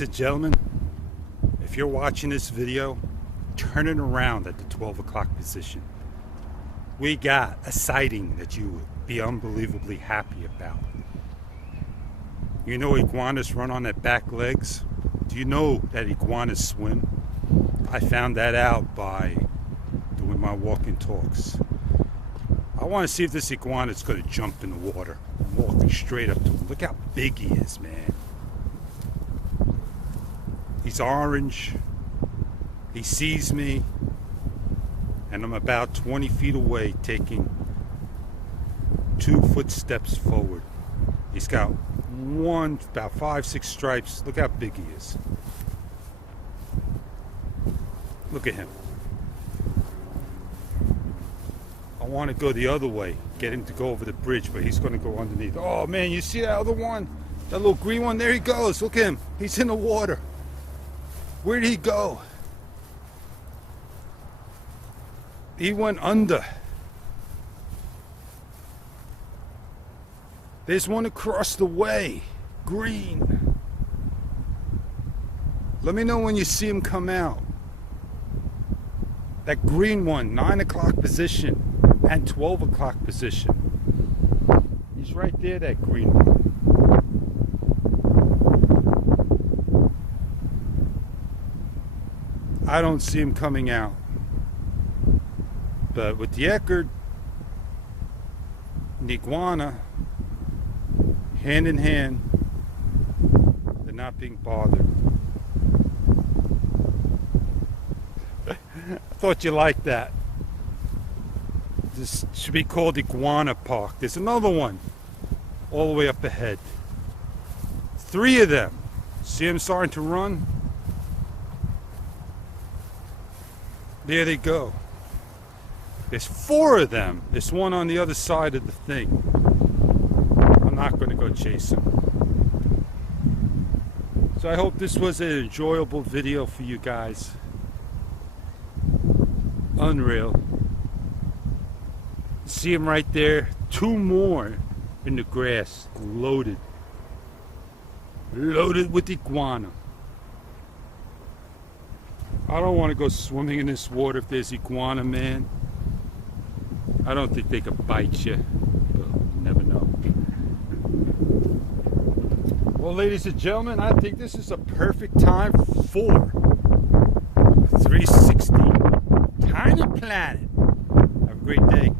and gentlemen, if you're watching this video, turn it around at the 12 o'clock position. We got a sighting that you would be unbelievably happy about. You know iguanas run on their back legs? Do you know that iguanas swim? I found that out by doing my walking talks. I want to see if this iguana is going to jump in the water. I'm walking straight up to him. Look how big he is, man. He's orange. He sees me. And I'm about 20 feet away, taking 2 footsteps forward. He's got about 5-6 stripes. Look how big he is. Look at him. I want to go the other way, get him to go over the bridge, but he's going to go underneath. Oh man, you see that other one? That little green one? There he goes. Look at him. He's in the water. Where did he go? He went under. There's one across the way. Green. Let me know when you see him come out. That green one, 9 o'clock position and 12 o'clock position. He's right there, that green one. I don't see him coming out. But with the Eckerd and the iguana, hand in hand, they're not being bothered. I thought you liked that. This should be called Iguana Park. There's another one all the way up ahead. 3 of them. See them starting to run? There they go. There's 4 of them. There's one on the other side of the thing. I'm not going to go chase them. So I hope this was an enjoyable video for you guys. Unreal. See them right there. 2 more in the grass. Loaded. Loaded with iguana. I don't want to go swimming in this water if there's iguana, man. I don't think they could bite you, but you never know. Well, ladies and gentlemen, I think this is a perfect time for 360 Tiny Planet. Have a great day.